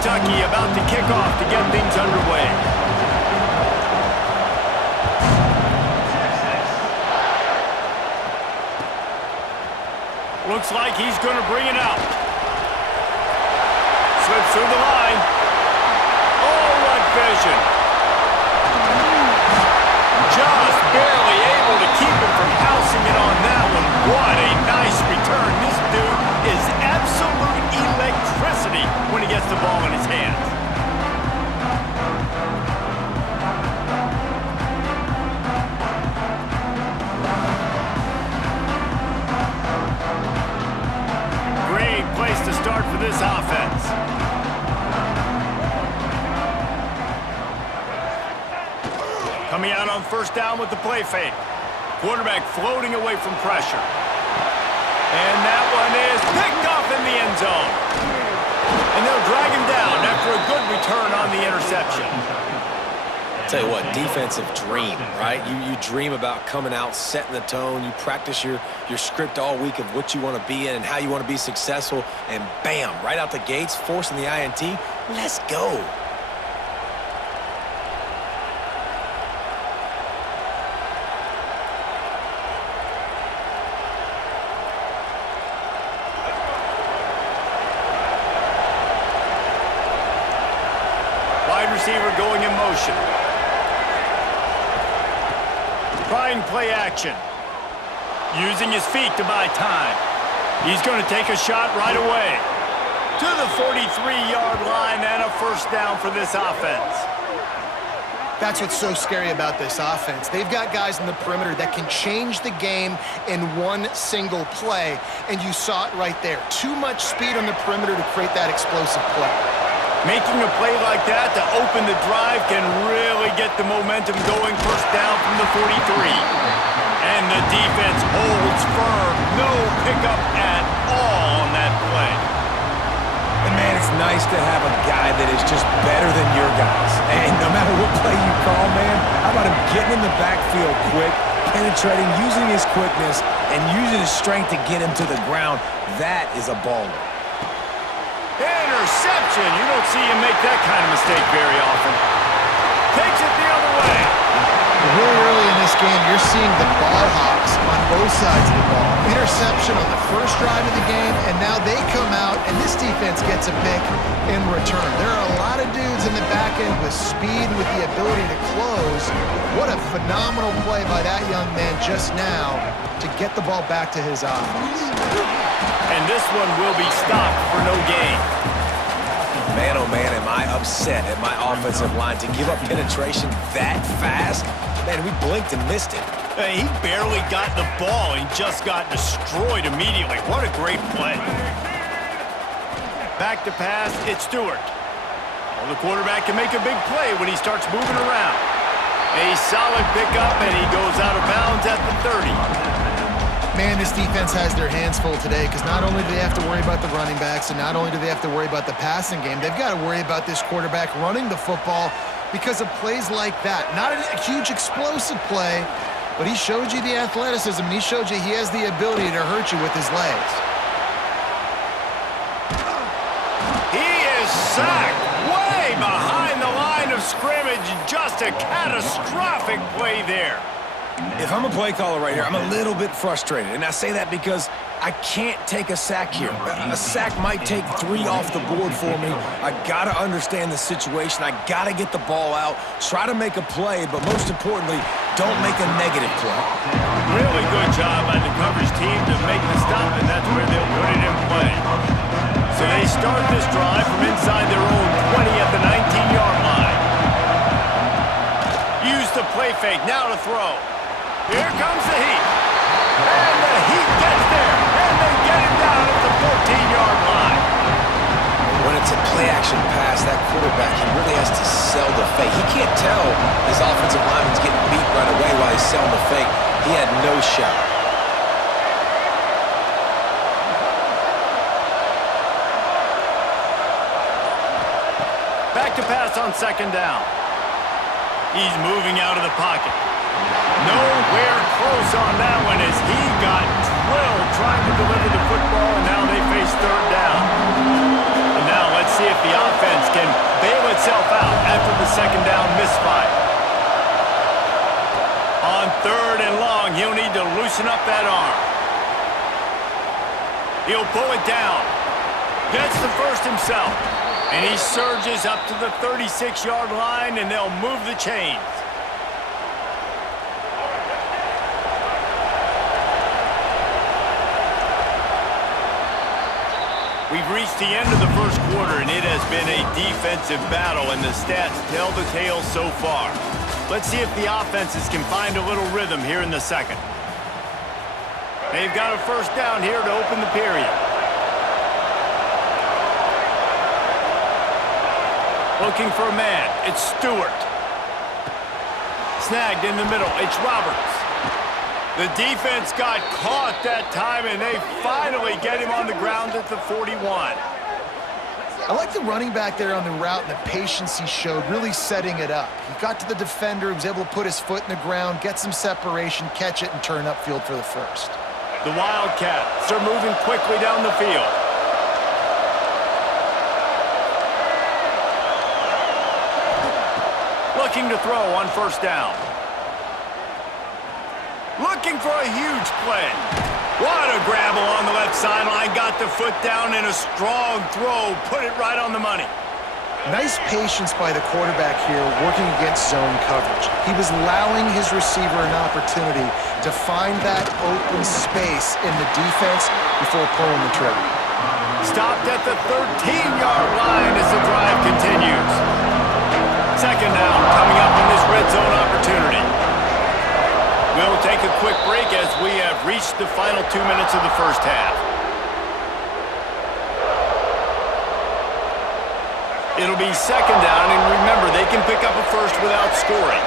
Kentucky about to kick off to get things underway. Looks like he's going to bring it out. Slips through the line. Oh, what vision. Just barely able to keep him from housing it on that one. What a nice return. This dude is absolute electricity when he gets the ball in his hands. Great place to start for this offense. Coming out on first down with the play fake. Quarterback floating away from pressure. And that one is picked off in the end zone. And they'll drag him down after a good return on the interception. Tell you what, defensive dream, right? You dream about coming out, setting the tone. You practice your script all week of what you want to be in and how you want to be successful. And bam, right out the gates, forcing the INT. Let's go. Wide receiver going in motion. Trying play action. Using his feet to buy time. He's going to take a shot right away. To the 43-yard line and a first down for this offense. That's what's so scary about this offense. They've got guys in the perimeter that can change the game in one single play, and you saw it right there. Too much speed on the perimeter to create that explosive play. Making a play like that to open the drive can really get the momentum going. First down from the 43. And the defense holds firm. No pickup at all on that play. And, man, it's nice to have a guy that is just better than your guys. And no matter what play you call, man, how about him getting in the backfield quick, penetrating, using his quickness, and using his strength to get him to the ground. That is a baller. Interception. You don't see him make that kind of mistake very often. Takes it the other way. Really early in this game, you're seeing the ball hawks on both sides of the ball. Interception on the first drive of the game, and now they come out, and this defense gets a pick in return. There are a lot of dudes in the back end with speed and with the ability to close. What a phenomenal play by that young man just now to get the ball back to his offense. And this one will be stopped for no gain. Man, oh man, am I upset at my offensive line to give up penetration that fast? Man, we blinked and missed it. He barely got the ball. He just got destroyed immediately. What a great play. Back to pass, it's Stewart. Well, the quarterback can make a big play when he starts moving around. A solid pickup, and he goes out of bounds at the 30. Man, this defense has their hands full today because not only do they have to worry about the running backs and not only do they have to worry about the passing game, they've got to worry about this quarterback running the football because of plays like that. Not a huge explosive play, but he showed you the athleticism, and he showed you he has the ability to hurt you with his legs. He is sacked way behind the line of scrimmage. Just a catastrophic play there. If I'm a play caller right here, I'm a little bit frustrated. And I say that because I can't take a sack here. A sack might take 3 off the board for me. I got to understand the situation. I got to get the ball out, try to make a play, but most importantly, don't make a negative play. Really good job by the coverage team to make the stop, and that's where they'll put it in play. So they start this drive from inside their own 20 at the 19-yard line. Use the play fake, now to throw. Here comes the heat. And the heat gets there. And they get him down at the 14-yard line. When it's a play-action pass, that quarterback, he really has to sell the fake. He can't tell his offensive lineman's getting beat right away while he's selling the fake. He had no shot. Back to pass on second down. He's moving out of the pocket. Nowhere close on that one as he got drilled trying to deliver the football, and now they face third down. And now let's see if the offense can after the second down misfire. On 3rd and long, he'll need to loosen up that arm. He'll pull it down. Gets the first himself. And he surges up to the 36-yard line, and they'll move the chains. We've reached the end of the first quarter, and it has been a defensive battle, and the stats tell the tale so far. Let's see if the offenses can find a little rhythm here in the second. They've got a first down here to open the period. Looking for a man. It's Stewart. Snagged in the middle. It's Roberts. The defense got caught that time, and they finally get him on the ground at the 41. I like the running back there on the route and the patience he showed, really setting it up. He got to the defender, he was able to put his foot in the ground, get some separation, catch it, and turn upfield for the first. The Wildcats are moving quickly down the field. Looking to throw on first down. Looking for a huge play. What a grab along the left sideline. Got the foot down in a strong throw. Put it right on the money. Nice patience by the quarterback here working against zone coverage. He was allowing his receiver an opportunity to find that open space in the defense before pulling the trigger. Stopped at the 13-yard line as the drive continues. Second down coming up on this red zone opportunity. We'll take a quick break as we have reached the final 2 minutes of the first half. It'll be second down, and remember, they can pick up a first without scoring.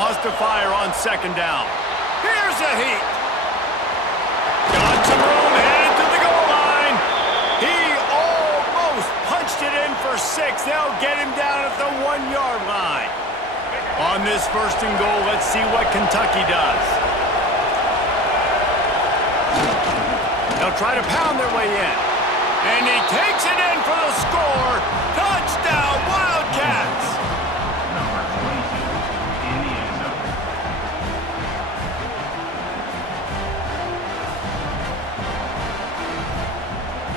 Wants to fire on second down. Here's a heat. Got some room, headed to the goal line. He almost punched it in for 6. They'll get him down at the 1-yard line. On this first and goal, let's see what Kentucky does. They'll try to pound their way in. And he takes it in for the score. Touchdown, Wildcats!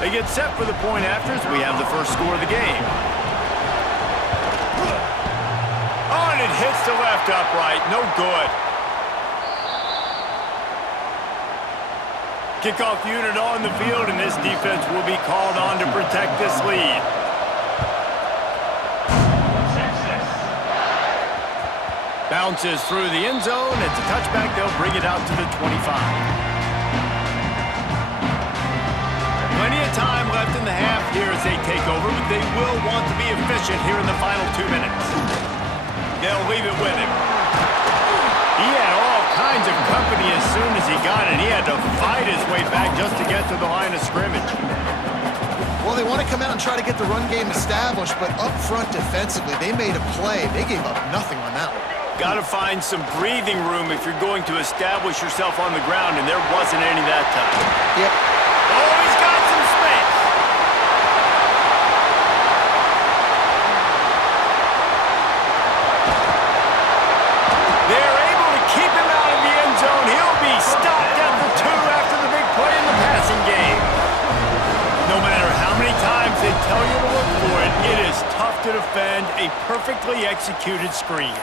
They get set for the point after as we have the first score of the game. Oh, and it hits the left upright. No good. Kickoff unit on the field, and this defense will be called on to protect this lead. Bounces through the end zone. It's a touchback. They'll bring it out to the 25. Plenty of time left in the half here as they take over, but they will want to be efficient here in the final 2 minutes. They'll leave it with him. He had all kinds of company as soon as he got it. He had to fight his way back just to get to the line of scrimmage. Well, they want to come out and try to get the run game established, but up front defensively, they made a play. They gave up nothing on that one. Got to find some breathing room if you're going to establish yourself on the ground, and there wasn't any that time. Yep. Oh, he's got some space. They're able to keep him out of the end zone. He'll be stopped at the 2 after the big play in the passing game. No matter how many times they tell you to look for it, it is tough to defend a perfectly executed screen.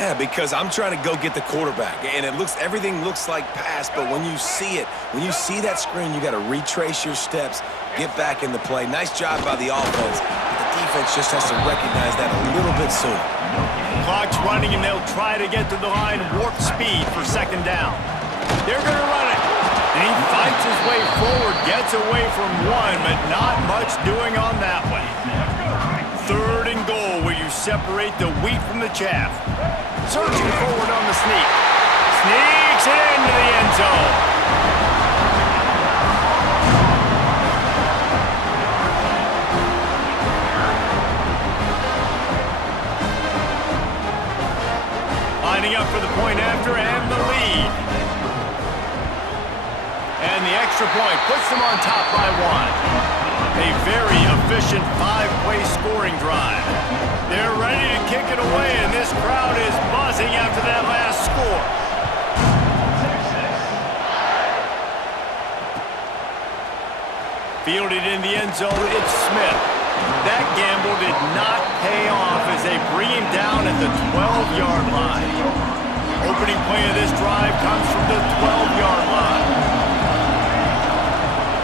Yeah, because I'm trying to go get the quarterback, and everything looks like pass, but when you see it, when you see that screen, you got to retrace your steps, get back in the play. Nice job by the offense, but the defense just has to recognize that a little bit sooner. Clock's running, and they'll try to get to the line warp speed for second down. They're going to run it, and he fights his way forward, gets away from one, but not much doing on that one. Third and goal, where you separate the wheat from the chaff. Searching forward on the sneak. Sneaks it into the end zone. Lining up for the point after and the lead. And the extra point puts them on top by 1. A very efficient 5-play scoring drive. They're ready to kick it away, and this crowd is buzzing after that last score. Fielded in the end zone, it's Smith. That gamble did not pay off as they bring him down at the 12-yard line. Opening play of this drive comes from the 12-yard line.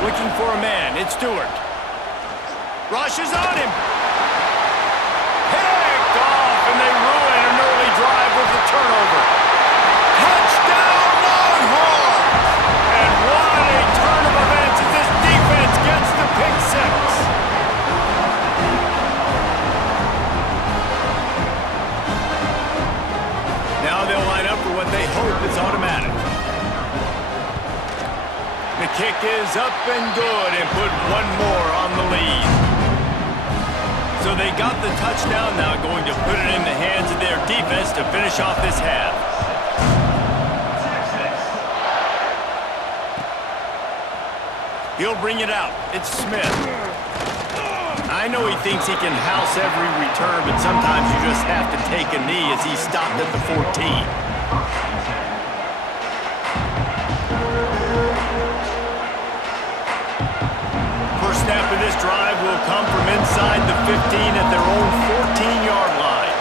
Looking for a man, it's Stewart. Rushes on him. Picked off, and they ruin an early drive with the turnover. Touchdown, Longhorns! And what a turn of events as this defense gets the pick six. Now they'll line up for what they hope is automatic. The kick is up and good and put one more on the lead. So they got the touchdown, now going to put it in the hands of their defense to finish off this half. He'll bring it out. It's Smith. I know he thinks he can house every return, but sometimes you just have to take a knee as he stopped at the 14. Snap of this drive will come from inside the 15 at their own 14-yard line.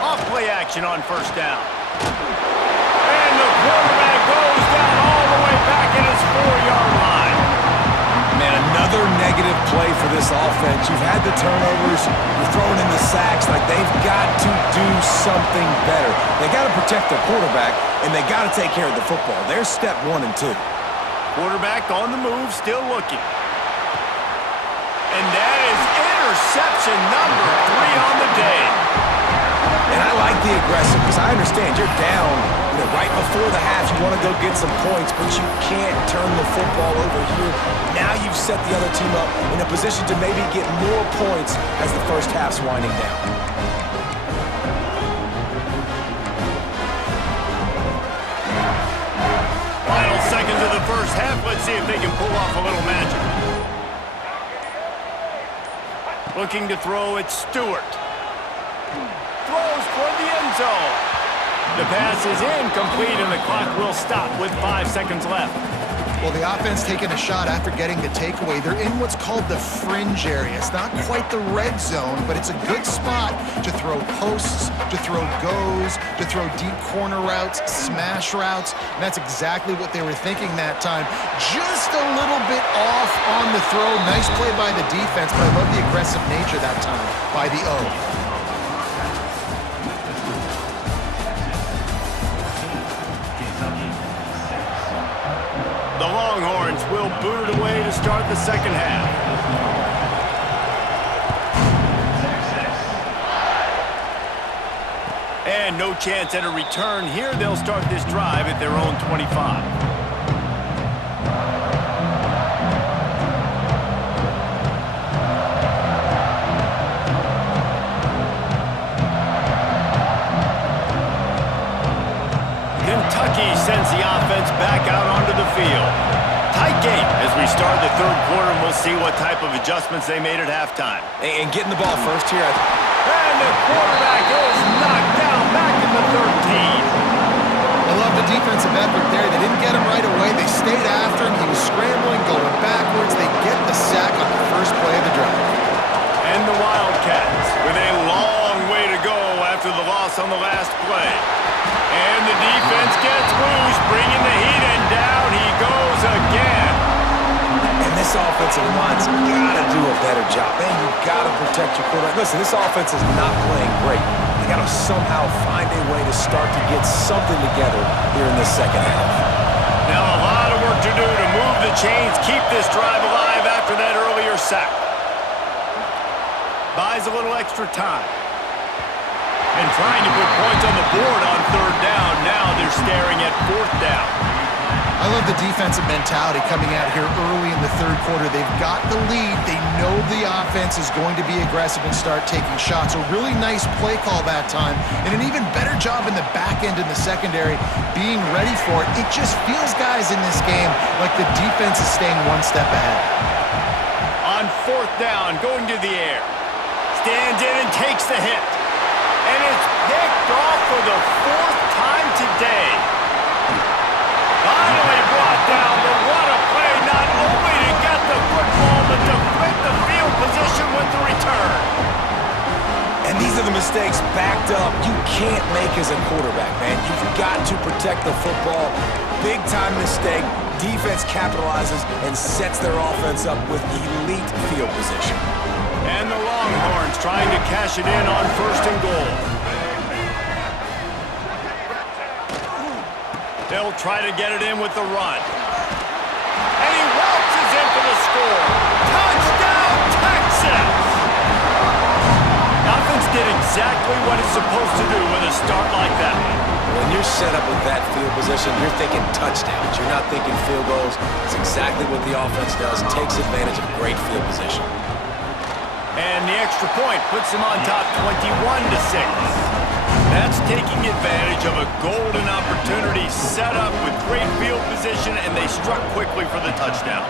Off play action on first down. And the quarterback goes down all the way back at his 4-yard line. Man, another negative play for this offense. You've had the turnovers, you're throwing in the sacks. Like, they've got to do something better. They got to protect their quarterback, and they got to take care of the football. There's step 1 and 2. Quarterback on the move, still looking. And that is interception number 3 on the day. And I like the aggressive because I understand you're down, right before the half. You want to go get some points, but you can't turn the football over here. Now you've set the other team up in a position to maybe get more points as the first half's winding down. Final seconds of the first half. Let's see if they can pull off a little magic. Looking to throw, it's Stewart. Throws for the end zone. The pass is incomplete, and the clock will stop with 5 seconds left. Well, the offense taking a shot after getting the takeaway. They're in what's called the fringe area. It's not quite the red zone, but it's a good spot to throw posts, to throw goes, to throw deep corner routes, smash routes. And that's exactly what they were thinking that time. Just a little bit off on the throw. Nice play by the defense, but I love the aggressive nature that time by the O. The Longhorns will boot it away to start the second half. And no chance at a return here. They'll start this drive at their own 25. Kentucky sends the offense back out onto the field. Tight game as we start the third quarter, and we'll see what type of adjustments they made at halftime. And getting the ball first here. And the quarterback is knocked down back in the 13. I love the defensive effort there. They didn't get him right away. They stayed after him. He was scrambling, going backwards. They get the sack on the first play of the drive. And the Wildcats with a long way to go after the loss on the last play. And the defense gets loose, bringing the heat, and down he goes again. And this offensive line's got to do a better job. Man, you got to protect your quarterback. Listen, this offense is not playing great. They got to somehow find a way to start to get something together here in this second half. Now a lot of work to do to move the chains, keep this drive alive after that earlier sack. Buys a little extra time. And trying to put points on the board on third down. Now they're staring at fourth down. I love the defensive mentality coming out here early in the third quarter. They've got the lead. They know the offense is going to be aggressive and start taking shots. A really nice play call that time, and an even better job in the back end in the secondary being ready for it. It just feels, guys, in this game like the defense is staying one step ahead. On fourth down, going to the air. Stands in and takes the hit. And it's picked off for the fourth time today. Finally brought down, but what a play, not only to get the football, but to flip the field position with the return. And these are the mistakes backed up you can't make as a quarterback, man. You've got to protect the football. Big-time mistake. Defense capitalizes and sets their offense up with elite field position. And the Longhorns trying to cash it in on first and goal. They'll try to get it in with the run. And he waltzes in for the score. Touchdown, Texas! Offense did exactly what it's supposed to do with a start like that. When you're set up with that field position, you're thinking touchdowns. You're not thinking field goals. It's exactly what the offense does. Takes advantage of great field position. And the extra point puts them on top 21-6. That's taking advantage of a golden opportunity set up with great field position, and they struck quickly for the touchdown.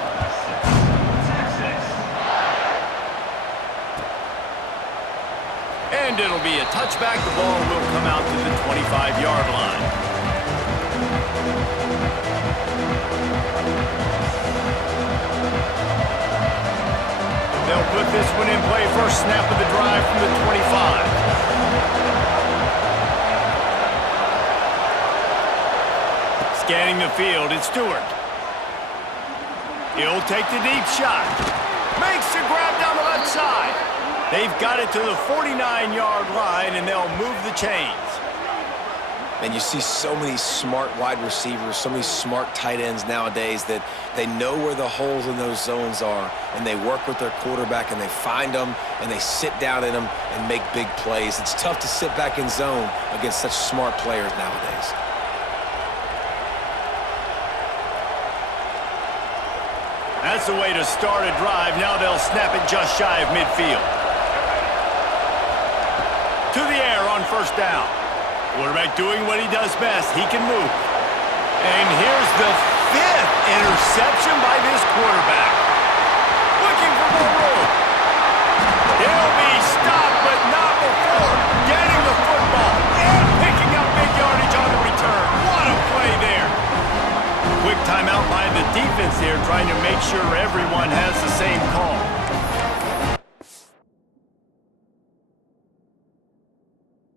And it'll be a touchback. The ball will come out to the 25-yard line. They'll put this one in play. First snap of the drive from the 25. Scanning the field, it's Stewart. He'll take the deep shot. Makes the grab down the left side. They've got it to the 49-yard line, and they'll move the chains. And you see so many smart wide receivers, so many smart tight ends nowadays that they know where the holes in those zones are, and they work with their quarterback, and they find them, and they sit down in them and make big plays. It's tough to sit back in zone against such smart players nowadays. That's the way to start a drive. Now they'll snap it just shy of midfield. To the air on first down. Quarterback doing what he does best. He can move. And here's the fifth interception by this quarterback. Looking for more room. He'll be stopped, but not before getting the football and picking up big yardage on the return. What a play there. Quick timeout by the defense here, trying to make sure everyone has the